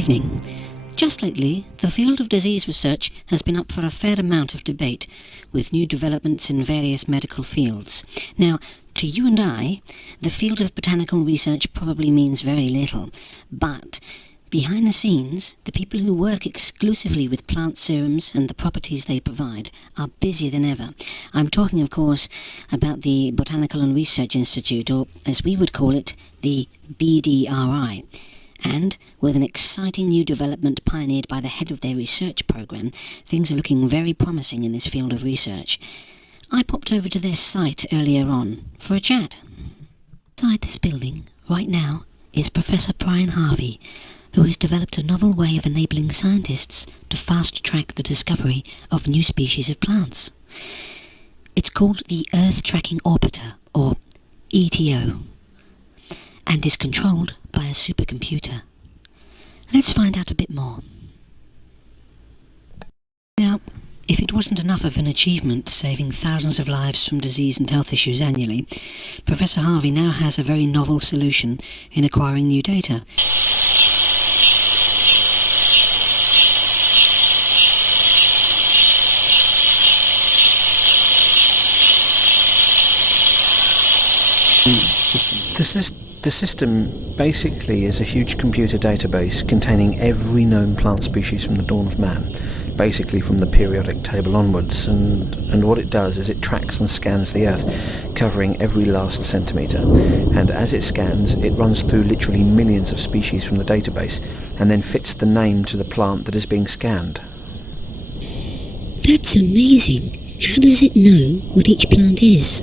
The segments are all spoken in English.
evening. Just lately, the field of disease research has been up for a fair amount of debate, with new developments in various medical fields. Now, to you and I, the field of botanical research probably means very little, but behind the scenes, the people who work exclusively with plant serums and the properties they provide are busier than ever. I'm talking, of course, about the Botanical and Research Institute, or as we would call it, the BDRI. And with an exciting new development pioneered by the head of their research program, things are looking very promising in this field of research. I popped over to their site earlier on for a chat. Inside this building, right now, is Professor Brian Harvey, who has developed a novel way of enabling scientists to fast-track the discovery of new species of plants. It's called the Earth Tracking Orbiter, or ETO, and is controlled by a supercomputer. Let's find out a bit more. Now, if it wasn't enough of an achievement saving thousands of lives from disease and health issues annually, Professor Harvey now has a very novel solution in acquiring new data. The system basically is a huge computer database containing every known plant species from the dawn of man, basically from the periodic table onwards, and what it does is it tracks and scans the Earth, covering every last centimetre, and as it scans it runs through literally millions of species from the database and then fits the name to the plant that is being scanned. That's amazing. How does it know what each plant is?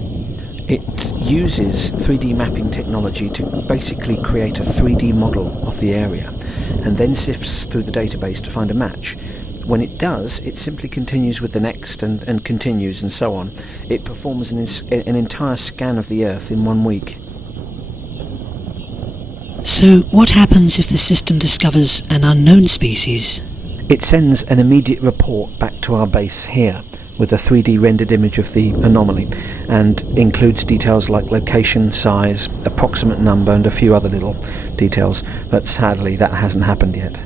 It uses 3D mapping technology to basically create a 3D model of the area and then sifts through the database to find a match. When it does, it simply continues with the next and continues and so on. It performs an entire scan of the Earth in 1 week. So what happens if the system discovers an unknown species? It sends an immediate report back to our base here with a 3D rendered image of the anomaly, and includes details like location, size, approximate number and a few other little details, but sadly that hasn't happened yet.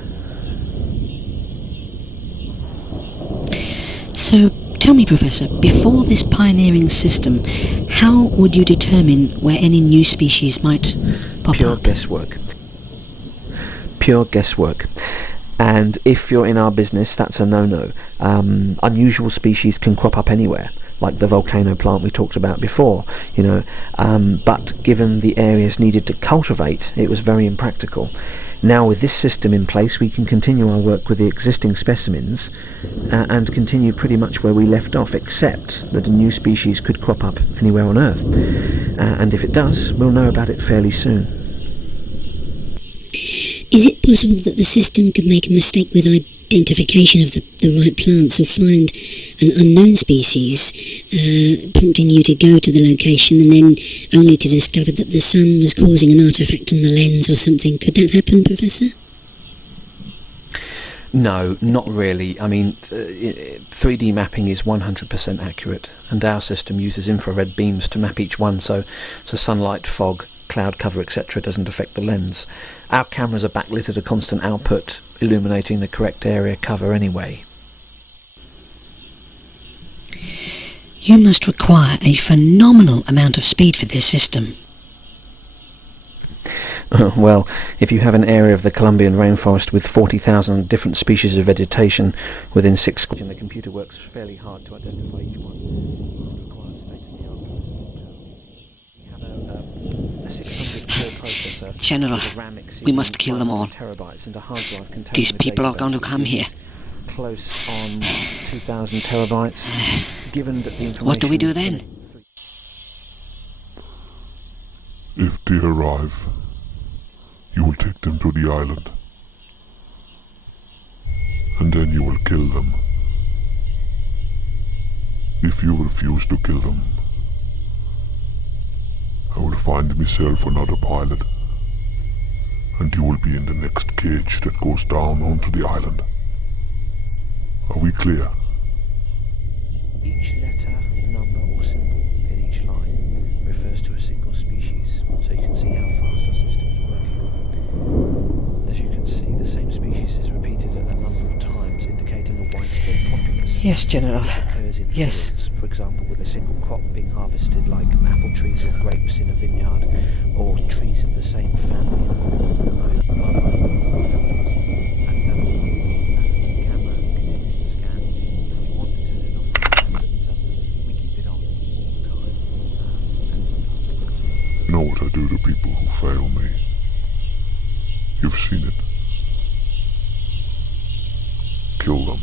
So, tell me, Professor, before this pioneering system, how would you determine where any new species might pop Pure up? guesswork. Pure guesswork. And if you're in our business, that's a no-no. Unusual species can crop up anywhere, like the volcano plant we talked about before, but given the areas needed to cultivate, it was very impractical. Now with this system in place, we can continue our work with the existing specimens and continue pretty much where we left off, except that a new species could crop up anywhere on Earth. And if it does, we'll know about it fairly soon. Is it possible that the system could make a mistake with identification of the right plants, or find an unknown species, prompting you to go to the location and then only to discover that the sun was causing an artifact on the lens or something? Could that happen, Professor? No, not really. I mean, 3D mapping is 100% accurate, and our system uses infrared beams to map each one, so sunlight, fog, cloud cover, etc. doesn't affect the lens. Our cameras are backlit at a constant output, illuminating the correct area cover anyway. You must require a phenomenal amount of speed for this system. Well, if you have an area of the Colombian rainforest with 40,000 different species of vegetation within 6 seconds, the computer works fairly hard to identify each one. It requires state-of-the-art. We have a 600-core processor. General, we must kill them all. These people are going to come here. Close on 2,000 terabytes. Given that the information, What do we do then? If they arrive, you will take them to the island, and then you will kill them. If you refuse to kill them, I will find myself another pilot, and you will be in the next cage that goes down onto the island. Are we clear? Each letter, number or symbol in each line refers to a single species, so you can see how fast our system is working. As you can see, the same species is repeated a number of times, indicating a widespread populace. Yes, General. This occurs in Yes. fields, for example, with a single crop being harvested, like apple trees or grapes in a vineyard, or trees of the same family in a form. Camera continues to scan. We want to turn it off, but we keep it on all the time. And sometimes You know what I do to people who fail me? You've seen it. Kill them.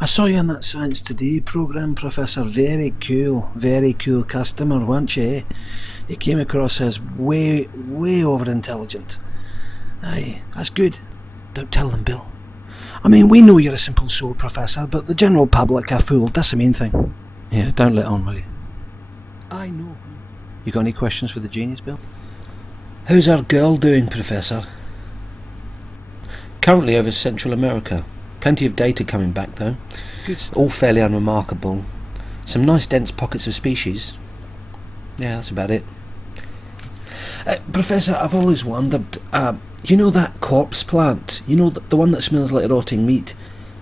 I saw you on that Science Today programme, Professor. Very cool customer, weren't you, eh? You came across as way over intelligent. Aye, that's good. Don't tell them, Bill. I mean, we know you're a simple soul, Professor, but the general public are fooled. That's the main thing. Yeah, don't let on, will you? I know. You got any questions for the genius, Bill? how's our girl doing, Professor? Currently over Central America. Plenty of data coming back, though. Good stuff. All fairly unremarkable. Some nice dense pockets of species. Yeah, that's about it. Professor, I've always wondered, you know that corpse plant? You know, the one that smells like rotting meat?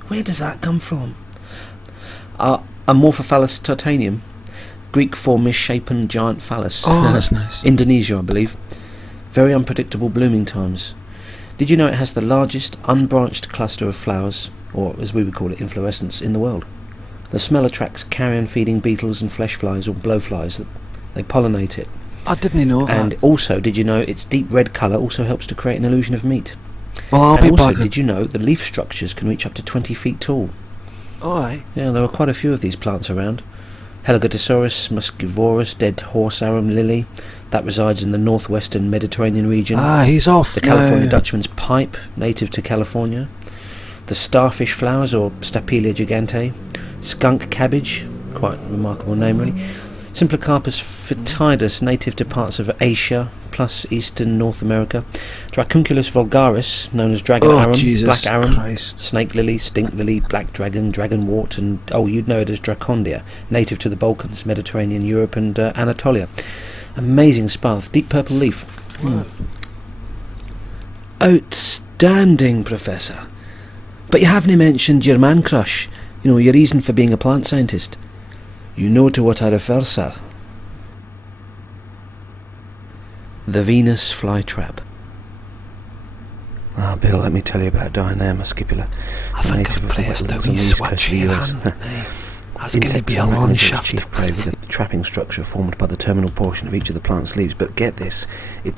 Where does that come from? Amorphophallus titanium. Greek for misshapen giant phallus. Oh, that's nice. Indonesia, I believe. Very unpredictable blooming times. Did you know it has the largest unbranched cluster of flowers, or as we would call it, inflorescence, in the world? The smell attracts carrion-feeding beetles and flesh flies or blowflies. They pollinate it. I didn't know that. And also, did you know its deep red colour also helps to create an illusion of meat? Well, I'll And be also, bugging. did you know the leaf structures can reach up to 20 feet tall? Oh, aye. Yeah, there are quite a few of these plants around. Heligodosaurus muscivorus, dead horse arum lily, that resides in the northwestern Mediterranean region. Ah, he's off. The California now. Dutchman's pipe, native to California. The starfish flowers, or Stapelia gigante. Skunk cabbage, quite a remarkable name really. Symplocarpus foetidus, native to parts of Asia, plus eastern North America. Dracunculus vulgaris, known as dragon Oh, arum, Jesus black arum, Christ. snake lily, stink lily, black dragon, dragonwort, and, oh, you'd know it as Dracondia, native to the Balkans, Mediterranean, Europe, and Anatolia. Amazing spathe, deep purple leaf. Outstanding, Professor. But you haven't mentioned your man crush, you know, your reason for being a plant scientist. You know to what I refer, sir. The Venus flytrap. Ah, Bill, let me tell you about Diana scipula. I think I've pressed a wee switchy hand. That's going to be a long shaft. Chief prey with a trapping structure formed by the terminal portion of each of the plant's leaves. But get this, it...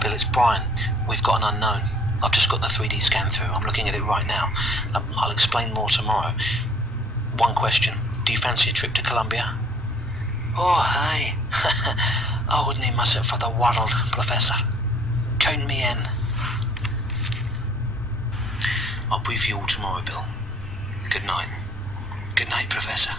Bill, it's Brian. We've got an unknown. I've just got the 3D scan through. I'm looking at it right now. I'll explain more tomorrow. One question. Do you fancy a trip to Colombia? Oh, hey. I wouldn't miss it for the world, Professor. Count me in. I'll brief you all tomorrow, Bill. Good night. Good night, Professor.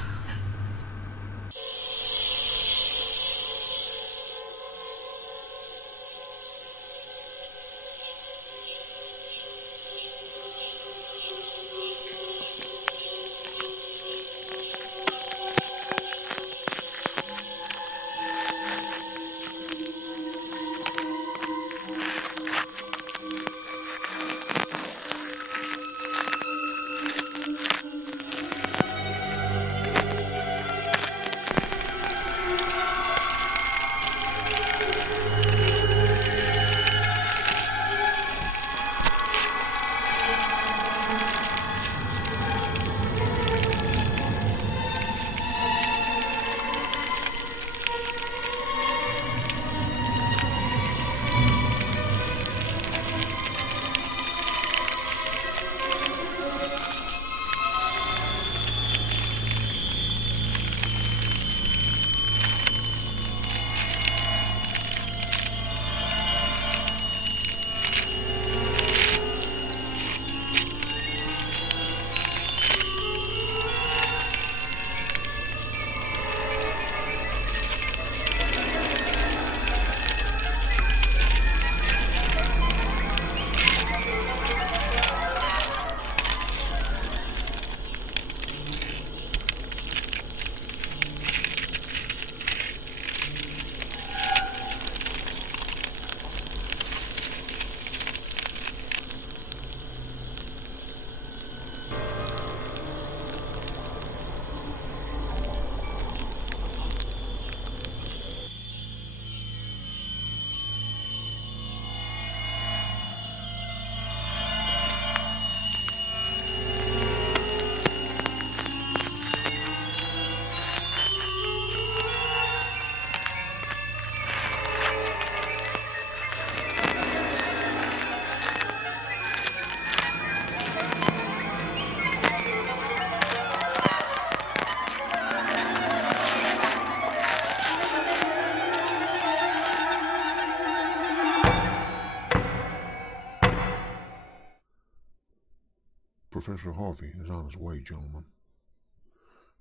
Professor Harvey is on his way, gentlemen.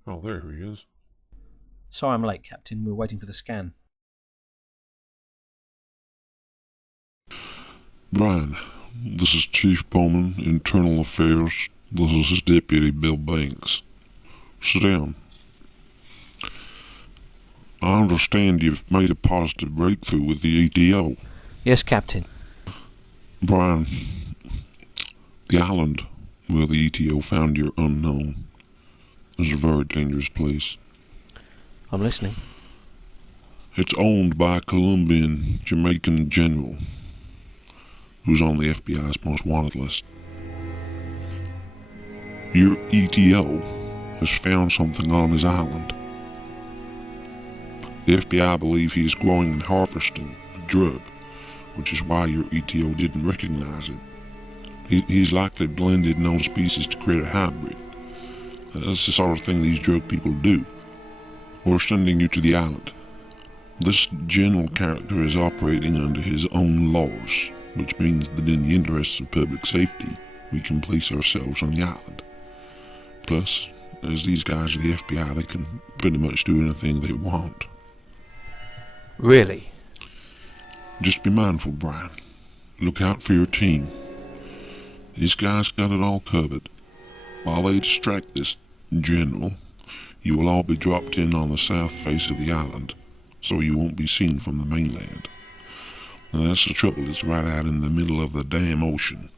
Oh, there he is. Sorry I'm late, Captain. We're waiting for the scan. Brian, this is Chief Bowman, Internal Affairs. This is his deputy, Bill Banks. Sit down. I understand you've made a positive breakthrough with the ETO. Yes, Captain. Brian, the island where the ETO found your unknown is a very dangerous place. I'm listening. It's owned by a Colombian Jamaican general who's on the FBI's most wanted list. Your ETO has found something on his island. The FBI believe he is growing and harvesting a drug, which is why your ETO didn't recognize it. He's likely blended known species to create a hybrid. That's the sort of thing these drug people do. We're sending you to the island. This general character is operating under his own laws, which means that in the interests of public safety, we can place ourselves on the island. Plus, as these guys are the FBI, they can pretty much do anything they want. Really? Just be mindful, Brian. Look out for your team. These guys got it all covered. While they distract this general, you will all be dropped in on the south face of the island, so you won't be seen from the mainland. Now that's the trouble, it's right out in the middle of the damn ocean,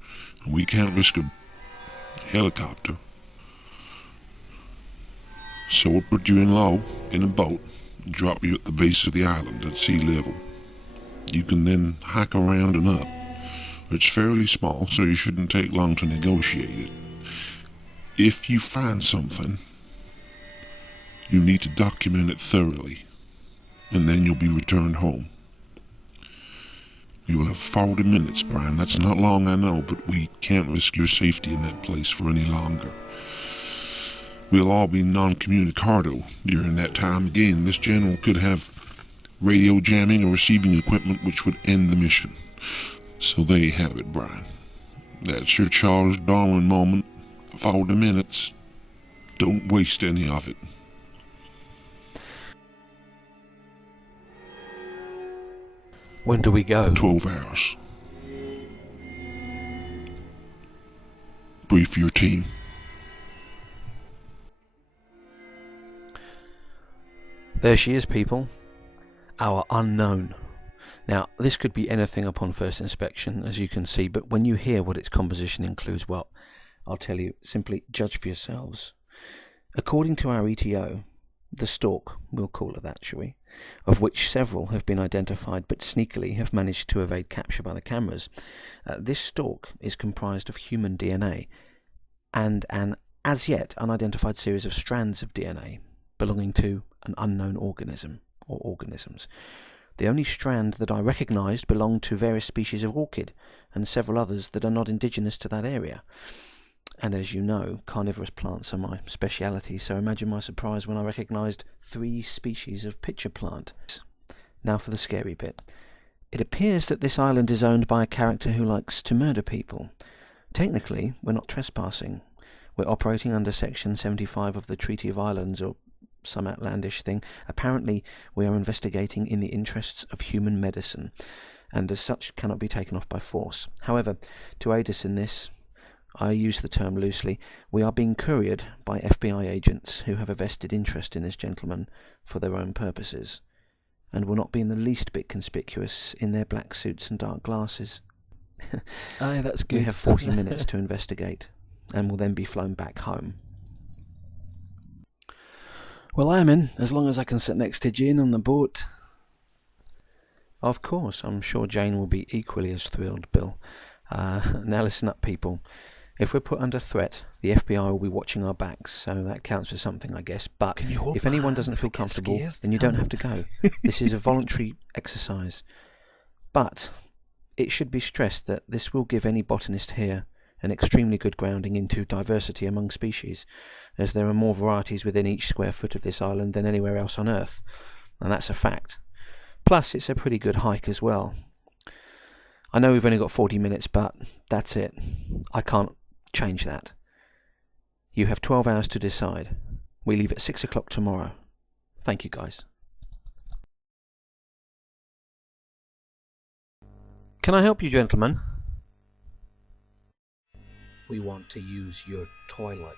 and we can't risk a helicopter. So we'll put you in low, in a boat, and drop you at the base of the island at sea level. You can then hike around and up. It's fairly small, so you shouldn't take long to negotiate it. If you find something, you need to document it thoroughly, and then you'll be returned home. You will have 40 minutes, Brian. That's not long, I know, but we can't risk your safety in that place for any longer. We'll all be non-communicado during that time. Again, this general could have radio jamming or receiving equipment which would end the mission. So there you have it, Brian. That's your Charles Darwin moment. 40 minutes. Don't waste any of it. When do we go? 12 hours. Brief your team. There she is, people. Our unknown. Now, this could be anything upon first inspection, as you can see, but when you hear what its composition includes, well, I'll tell you, simply judge for yourselves. According to our ETO, the Stork, we'll call it that, shall we, of which several have been identified but sneakily have managed to evade capture by the cameras, this Stork is comprised of human DNA and an as yet unidentified series of strands of DNA belonging to an unknown organism or organisms. The only strand that I recognised belonged to various species of orchid and several others that are not indigenous to that area. And as you know, carnivorous plants are my speciality, so imagine my surprise when I recognised 3 species of pitcher plant. Now for the scary bit. It appears that this island is owned by a character who likes to murder people. Technically, we're not trespassing. We're operating under Section 75 of the Treaty of Islands, or some outlandish thing. Apparently, we are investigating in the interests of human medicine, and as such cannot be taken off by force. However, to aid us in this, I use the term loosely, we are being couriered by FBI agents who have a vested interest in this gentleman for their own purposes, and will not be in the least bit conspicuous in their black suits and dark glasses. Aye, that's good. We have 40 minutes to investigate, and will then be flown back home. Well, I'm in, as long as I can sit next to Jane on the boat. Of course, I'm sure Jane will be equally as thrilled, Bill. Now listen up, people. If we're put under threat, the FBI will be watching our backs, so that counts for something, I guess. But if anyone doesn't feel comfortable, then you don't have to go. This is a voluntary exercise. But it should be stressed that this will give any botanist here an extremely good grounding into diversity among species, as there are more varieties within each square foot of this island than anywhere else on Earth, and that's a fact. Plus, it's a pretty good hike as well. I know we've only got 40 minutes, but that's it. I can't change that. You have 12 hours to decide. We leave at 6 o'clock tomorrow. Thank you, guys. Can I help you, gentlemen? We want to use your toilet.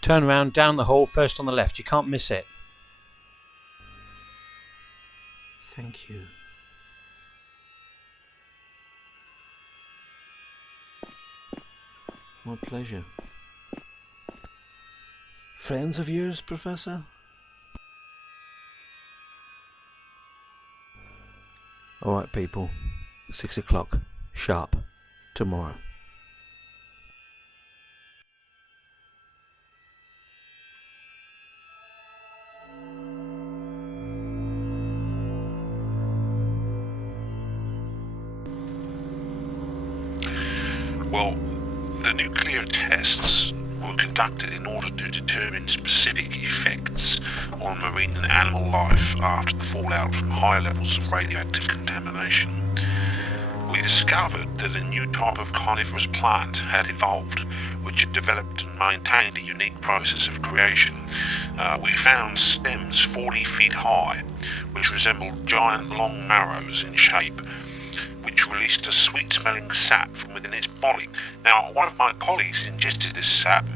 Turn round, down the hall, first on the left. You can't miss it. Thank you. My pleasure. Friends of yours, Professor? Alright, people. 6 o'clock. Sharp. Tomorrow. Well, the nuclear tests were conducted in order to determine specific effects on marine and animal life after the fallout from high levels of radioactive contamination. We discovered that a new type of carnivorous plant had evolved, which had developed and maintained a unique process of creation. We found stems 40 feet high, which resembled giant long marrows in shape, which released a sweet-smelling sap from within its body. Now, one of my colleagues ingested this sap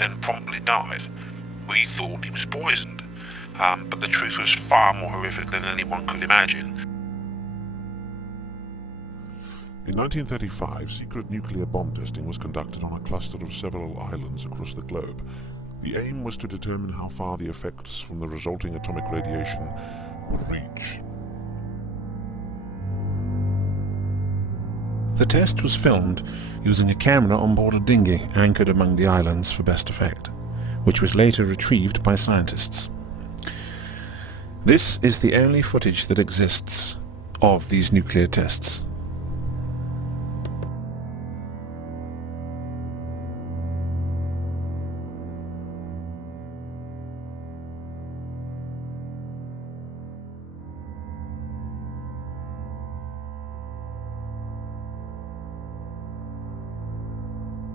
and promptly died. We thought he was poisoned, but the truth was far more horrific than anyone could imagine. In 1935, secret nuclear bomb testing was conducted on a cluster of several islands across the globe. The aim was to determine how far the effects from the resulting atomic radiation would reach. The test was filmed using a camera on board a dinghy anchored among the islands for best effect, which was later retrieved by scientists. This is the only footage that exists, of these nuclear tests.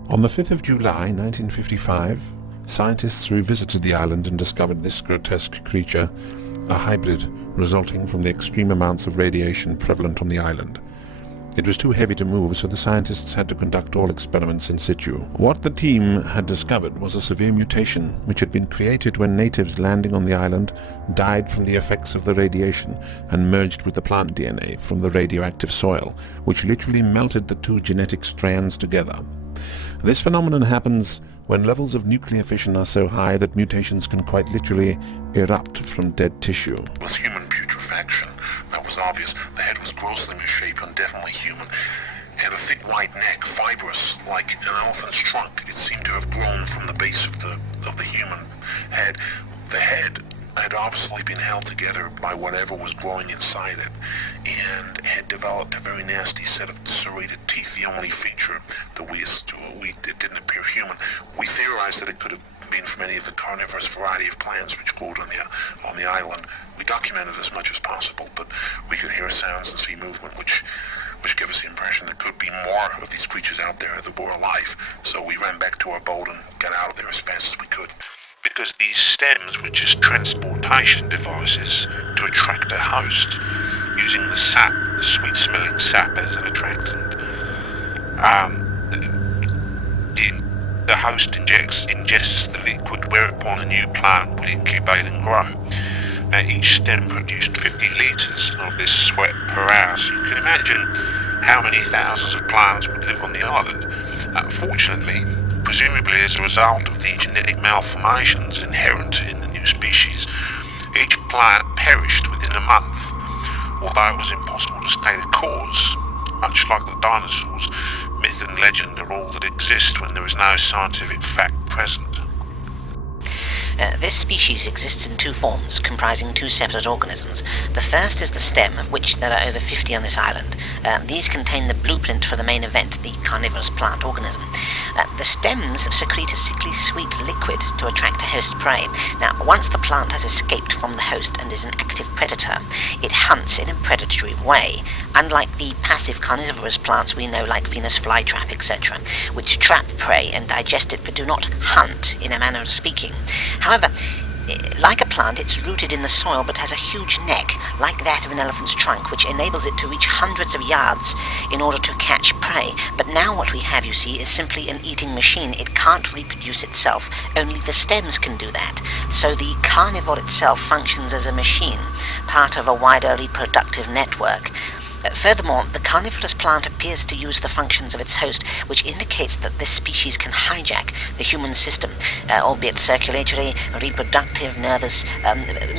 On the 5th of July 1955, scientists revisited the island and discovered this grotesque creature, a hybrid resulting from the extreme amounts of radiation prevalent on the island. It was too heavy to move, so the scientists had to conduct all experiments in situ. What the team had discovered was a severe mutation which had been created when natives landing on the island died from the effects of the radiation and merged with the plant DNA from the radioactive soil, which literally melted the two genetic strands together. This phenomenon happens when levels of nuclear fission are so high that mutations can quite literally erupt from dead tissue. It was human putrefaction. That was obvious. The head was grossly misshapen, definitely human. It had a thick white neck, fibrous, like an elephant's trunk. It seemed to have grown from the base of the human head. The head had obviously been held together by whatever was growing inside it, and had developed a very nasty set of serrated teeth, the only feature that it didn't appear human. We theorized that it could have been from any of the carnivorous variety of plants which growed on the island. We documented as much as possible, but we could hear sounds and see movement which gave us the impression there could be more of these creatures out there that were alive. So we ran back to our boat and got out of there as fast as we could. Because these stems were just transportation devices to attract a host, using the sap, the sweet-smelling sap, as an attractant. The host ingests the liquid, whereupon a new plant will incubate and grow. Each stem produced 50 litres of this sweat per hour, so you can imagine how many thousands of plants would live on the island. Fortunately, presumably as a result of the genetic malformations inherent in the new species, each plant perished within a month, although it was impossible to state a cause. Much like the dinosaurs, myth and legend are all that exist when there is no scientific fact present. This species exists in two forms, comprising two separate organisms. The first is the stem, of which there are over 50 on this island. These contain the blueprint for the main event, the carnivorous plant organism. The stems secrete a sickly sweet liquid to attract a host prey. Now, once the plant has escaped from the host and is an active predator, it hunts in a predatory way, unlike the passive carnivorous plants we know like Venus flytrap, etc., which trap prey and digest it but do not hunt in a manner of speaking. However, like a plant, it's rooted in the soil but has a huge neck, like that of an elephant's trunk, which enables it to reach hundreds of yards in order to catch prey. But now what we have, you see, is simply an eating machine. It can't reproduce itself. Only the stems can do that. So the carnivore itself functions as a machine, part of a wider reproductive network. Furthermore, the carnivorous plant appears to use the functions of its host, which indicates that this species can hijack the human system, albeit circulatory, reproductive, nervous,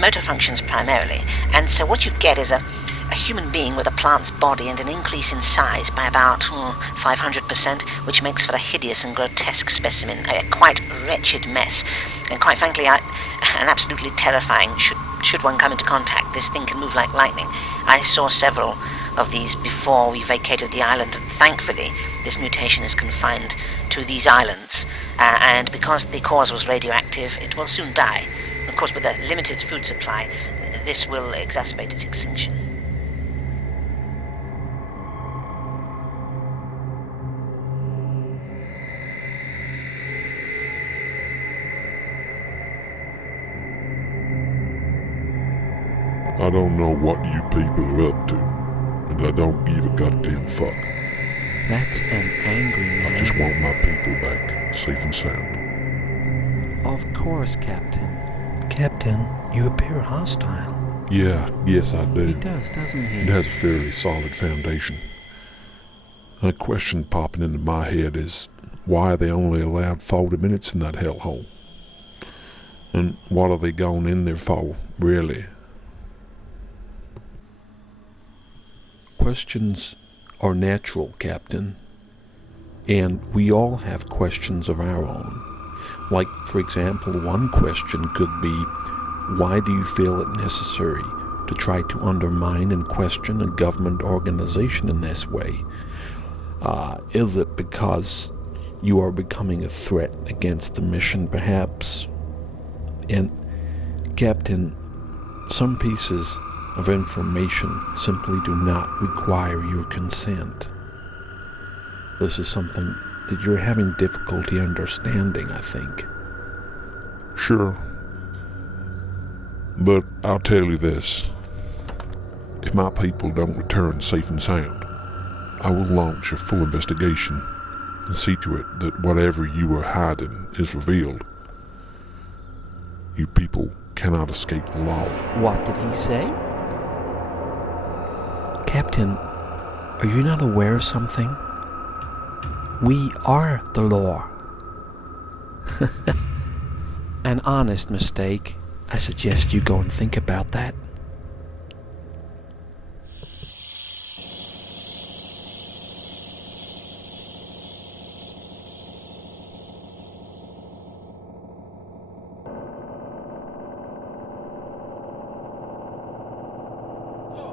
motor functions primarily. And so what you get is a human being with a plant's body and an increase in size by about 500%, which makes for a hideous and grotesque specimen, a quite wretched mess, and quite frankly, an absolutely terrifying. Should one come into contact, this thing can move like lightning. I saw several of these before we vacated the island, and thankfully this mutation is confined to these islands, and because the cause was radioactive, it will soon die. Of course, with a limited food supply, this will exacerbate its extinction. I don't know what you people are up to, and I don't give a goddamn fuck. That's an angry man. I just want my people back, safe and sound. Of course, Captain. Captain, you appear hostile. Yes I do. He does, doesn't he? It has a fairly solid foundation. A question popping into my head is, why are they only allowed 40 minutes in that hellhole? And what are they going in there for, really? Questions are natural, Captain. And we all have questions of our own. Like, for example, one question could be, why do you feel it necessary to try to undermine and question a government organization in this way? Is it because you are becoming a threat against the mission, perhaps? And, Captain, some pieces of information simply do not require your consent. This is something that you're having difficulty understanding, I think. Sure. But I'll tell you this. If my people don't return safe and sound, I will launch a full investigation and see to it that whatever you are hiding is revealed. You people cannot escape the law. What did he say? Captain, are you not aware of something? We are the law. An honest mistake. I suggest you go and think about that.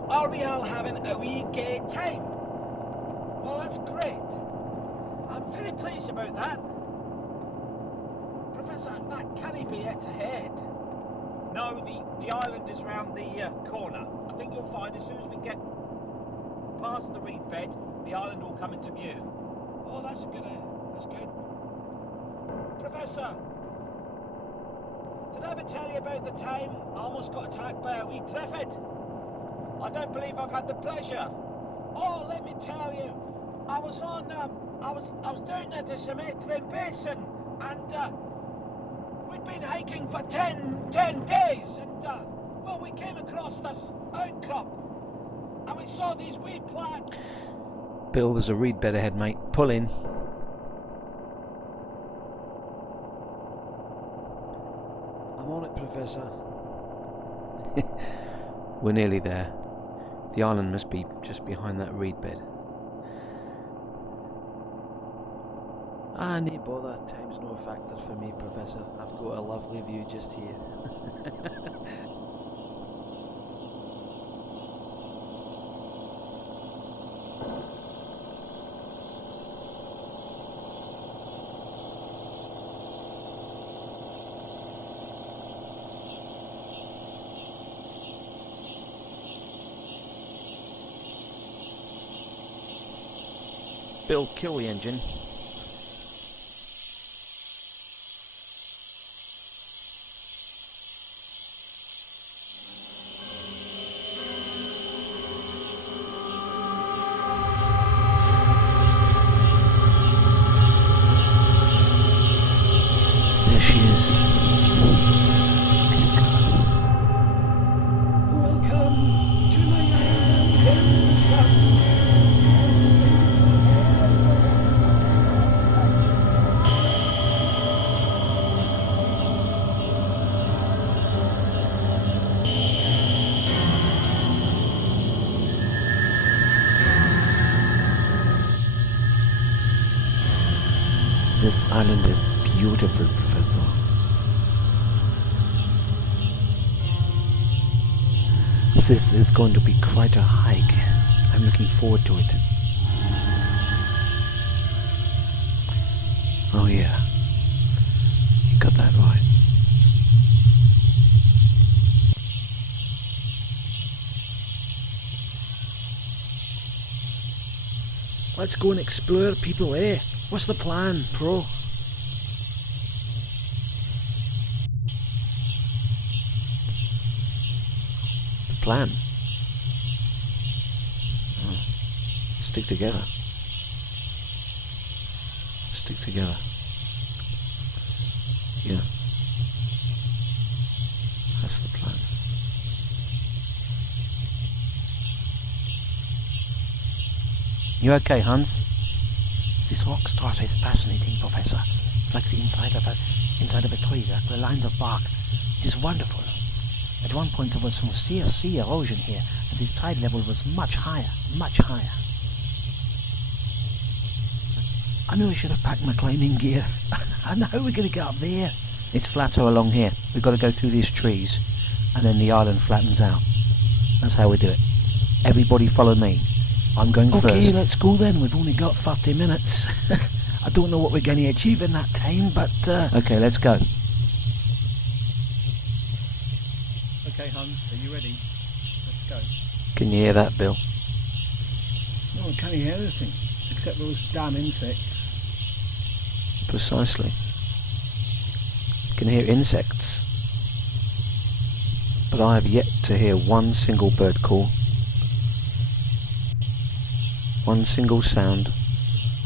Are we all having a wee gay time? Well, that's great. I'm very pleased about that. Professor, that can't be it ahead. No, the island is round the corner. I think you'll find as soon as we get past the reed bed, the island will come into view. Oh, that's good. Professor, did I ever tell you about the time I almost got attacked by a wee triffid? I don't believe I've had the pleasure. Oh, let me tell you, I was down at the Sumatra Basin, and we'd been hiking for 10 days, and well, we came across this outcrop, and we saw these wee plants. Bill, there's a reed bed ahead, mate. Pull in. I'm on it, Professor. We're nearly there. The island must be just behind that reed bed. No bother, time's no factor for me, Professor. I've got a lovely view just here. Bill, kill the engine. There she is. Welcome to my island in the sun. This island is beautiful, Professor. This is going to be quite a hike. I'm looking forward to it. Oh yeah, you got that right. Let's go and explore, people, eh? What's the plan, Pro? The plan? Oh. Stick together. Stick together. Yeah. That's the plan. You okay, Hans? This rock strata is fascinating, Professor. It's like the inside of a tree, like the lines of bark. It is wonderful. At one point there was some severe sea erosion here, and the tide level was much higher, much higher. I knew I should have packed my climbing gear. And how are we going to get up there? It's flatter along here. We've got to go through these trees, and then the island flattens out. That's how we do it. Everybody follow me. I'm going first. Okay, let's go then. We've only got 30 minutes. I don't know what we're going to achieve in that time, but... Okay, let's go. Okay, Hans, are you ready? Let's go. Can you hear that, Bill? No, I can't hear anything, except those damn insects. Precisely. Can hear insects. But I have yet to hear one single bird call. One single sound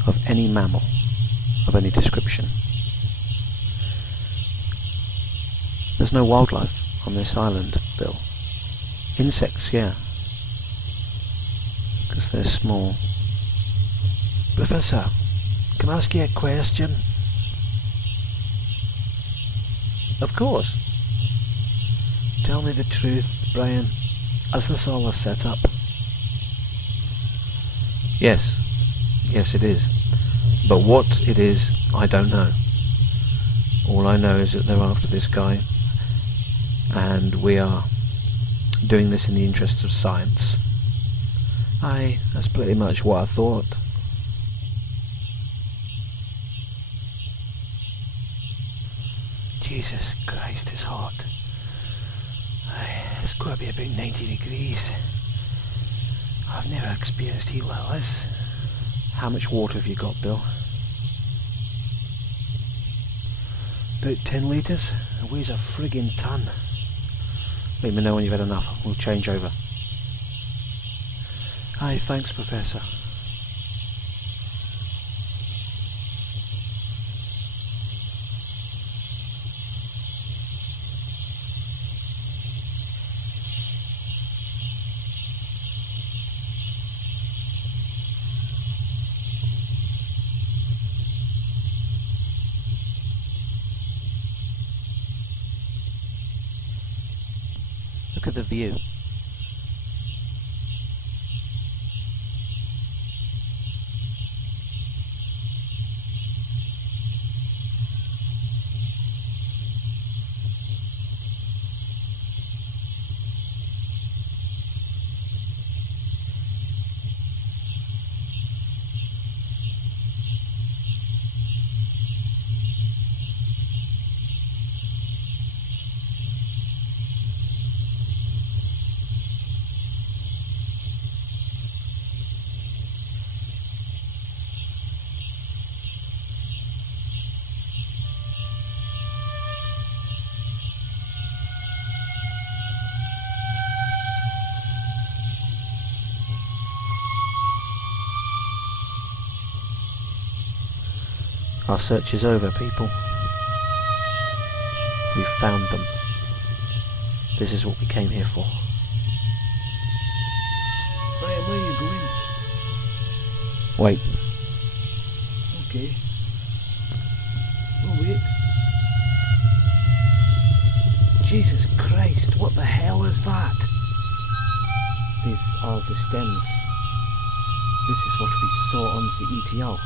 of any mammal of any description. There's no wildlife on this island, Bill. Insects, yeah. Because they're small. Professor, can I ask you a question? Of course. Tell me the truth, Brian. Is this all a setup? Yes. Yes, it is. But what it is, I don't know. All I know is that they're after this guy, and we are doing this in the interests of science. Aye, that's pretty much what I thought. Jesus Christ, it's hot. Aye, it's got to be about 90 degrees. I've never experienced heat like this. How much water have you got, Bill? About 10 litres. It weighs a friggin' ton. Let me know when you've had enough. We'll change over. Aye, thanks, Professor. Look at the view. Our search is over, people. We've found them. This is what we came here for. Brian, where are you going? Wait. Okay. Oh, wait. Jesus Christ, what the hell is that? These are the stems. This is what we saw on the ETO.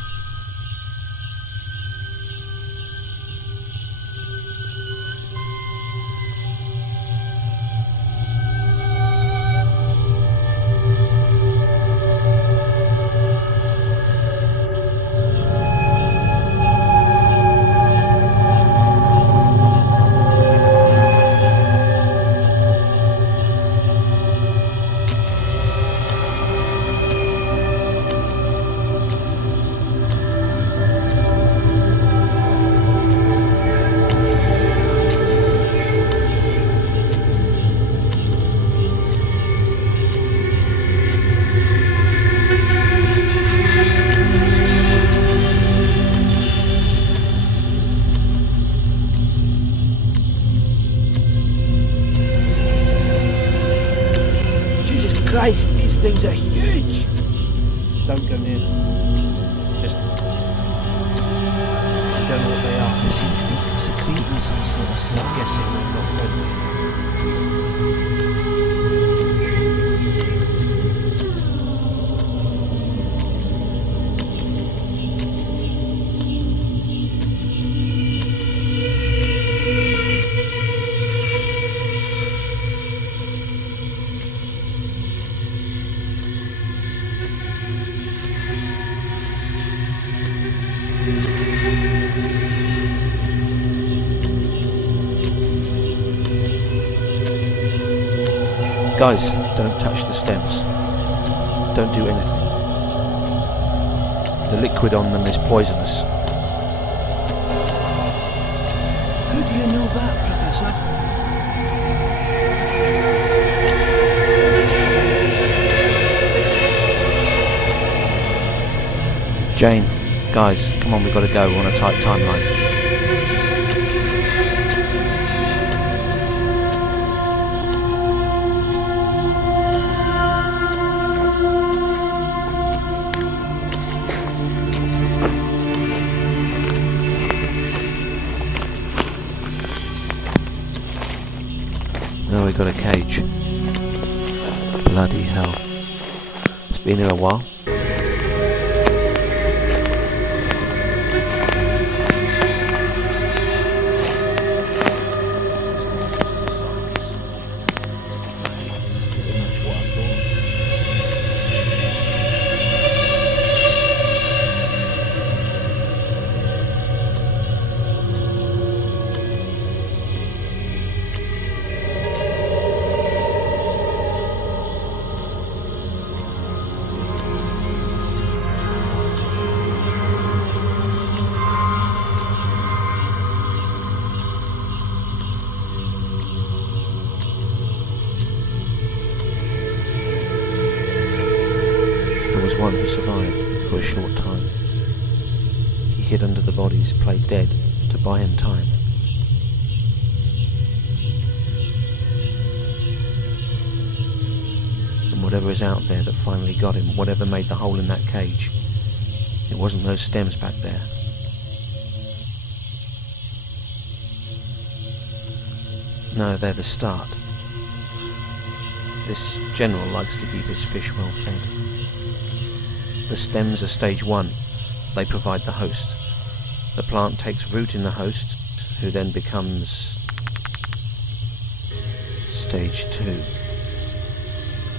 Christ, these things are huge! Don't go near them. Just... I don't know what they are. They seem to be secreting some sort of stuff. I'm guessing they're not friendly. Guys, don't touch the stems. Don't do anything. The liquid on them is poisonous. How do you know that, Professor? Jane, guys, come on, we've got to go. We're on a tight timeline. Now we've got a cage. Bloody hell. It's been here a while. One who survived for a short time. He hid under the bodies, played dead, to buy him time. And whatever is out there that finally got him, whatever made the hole in that cage, it wasn't those stems back there. No, they're the start. This general likes to keep his fish well fed. The stems are stage 1. They provide the host. The plant takes root in the host, who then becomes stage 2.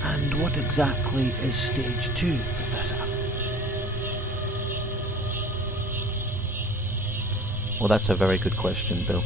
And what exactly is stage 2, Professor? Well, that's a very good question, Bill.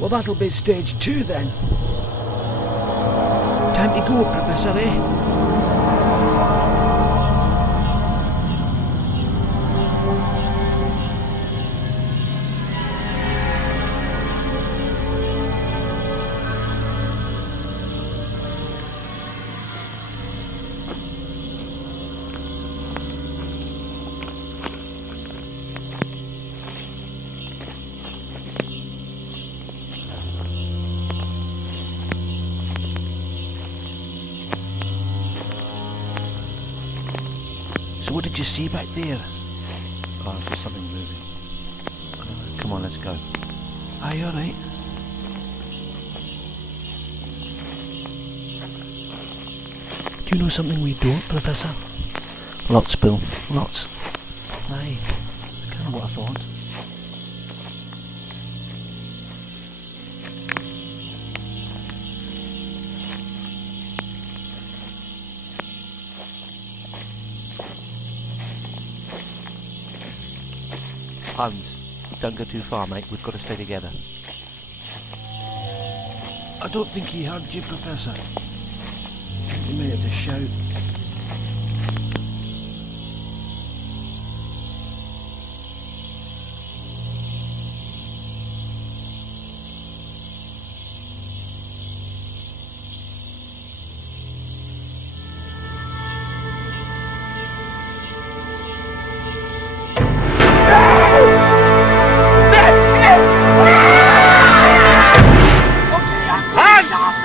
Well, that'll be stage 2 then. Time to go, Professor, eh? So what did you see back there? Oh, there's something moving. Come on, let's go. Aye, alright. Do you know something we don't, Professor? Lots, Bill. Lots. Aye, that's kind of what I thought. Holmes, don't go too far, mate. We've got to stay together. I don't think he heard you, Professor. He made it a shout.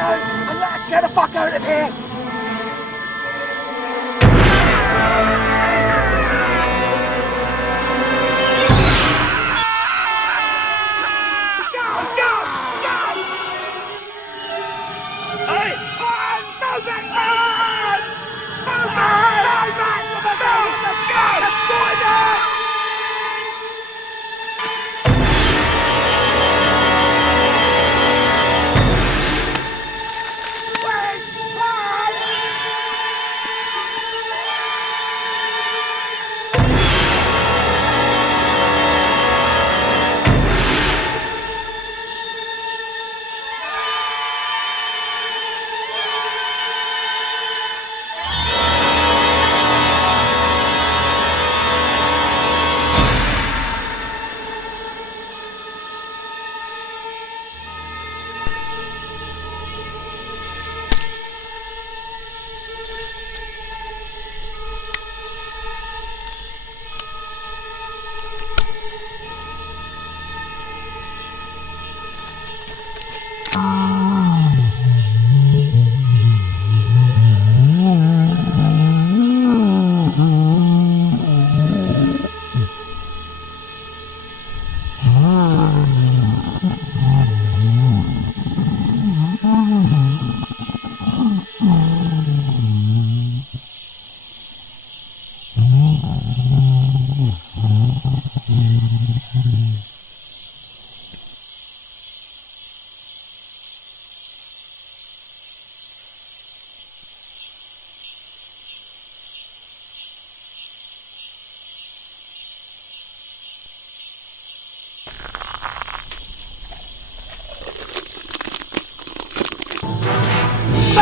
And let's get the fuck out of here!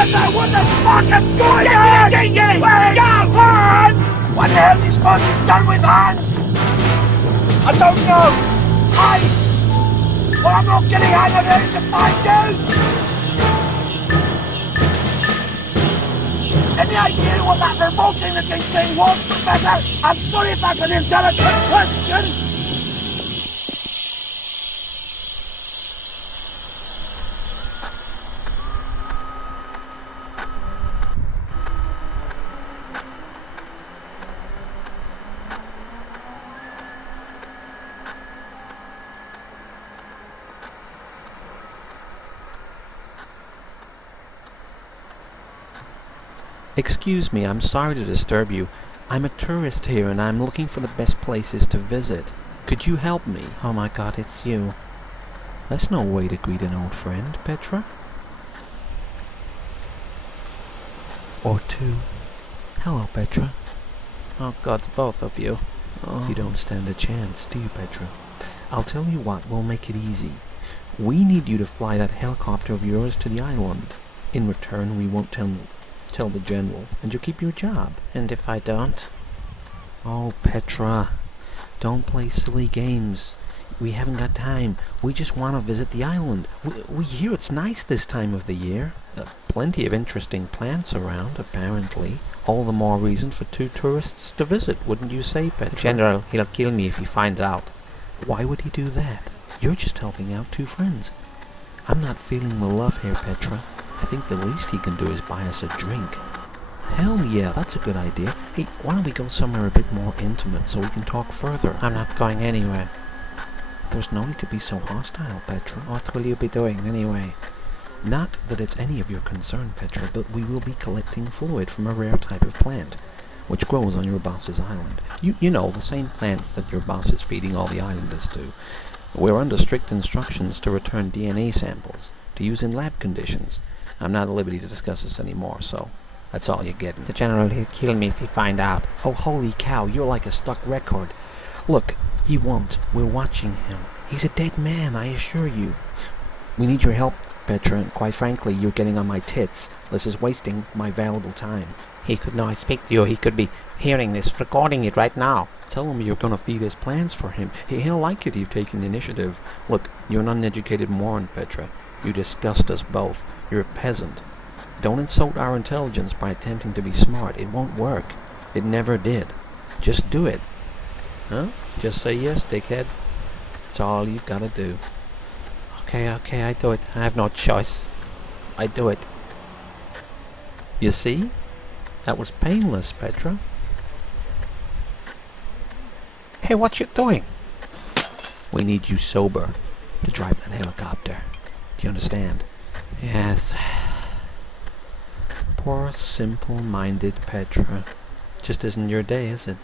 Professor, what the fuck is going on? Where go, Hans? What the hell do you suppose he's done with Hans? I don't know. Well, I'm not getting out of here to find out. Any idea what that revolting looking thing was, Professor? I'm sorry if that's an indelicate question. Excuse me, I'm sorry to disturb you. I'm a tourist here and I'm looking for the best places to visit. Could you help me? Oh my god, it's you. That's no way to greet an old friend, Petra. Or two. Hello, Petra. Oh god, both of you. Oh. You don't stand a chance, do you, Petra? I'll tell you what, we'll make it easy. We need you to fly that helicopter of yours to the island. In return, we won't tell the general, and you'll keep your job. And if I don't? Oh, Petra, don't play silly games. We haven't got time. We just want to visit the island. We hear it's nice this time of the year. Plenty of interesting plants around, apparently. All the more reason for two tourists to visit, wouldn't you say, Petra? The general, he'll kill me if he finds out. Why would he do that? You're just helping out two friends. I'm not feeling the love here, Petra. I think the least he can do is buy us a drink. Hell yeah, that's a good idea. Hey, why don't we go somewhere a bit more intimate so we can talk further? I'm not going anywhere. There's no need to be so hostile, Petra. What will you be doing anyway? Not that it's any of your concern, Petra, but we will be collecting fluid from a rare type of plant, which grows on your boss's island. You know, the same plants that your boss is feeding all the islanders to. We're under strict instructions to return DNA samples, to use in lab conditions. I'm not at liberty to discuss this anymore, so that's all you're getting. The general, he'll kill me if he find out. Oh, holy cow, you're like a stuck record. Look, he won't. We're watching him. He's a dead man, I assure you. We need your help, Petra, and quite frankly, you're getting on my tits. This is wasting my valuable time. He could know I speak to you. He could be hearing this, recording it right now. Tell him you're gonna feed his plans for him. He'll like it if you've taken the initiative. Look, you're an uneducated moron, Petra. You disgust us both. You're a peasant. Don't insult our intelligence by attempting to be smart. It won't work. It never did. Just do it. Huh? Just say yes, dickhead. That's all you've gotta do. Okay, I do it. I have no choice. I do it. You see? That was painless, Petra. Hey, what you doing? We need you sober to drive that helicopter. Do you understand? Yes. Poor, simple-minded Petra. Just isn't your day, is it?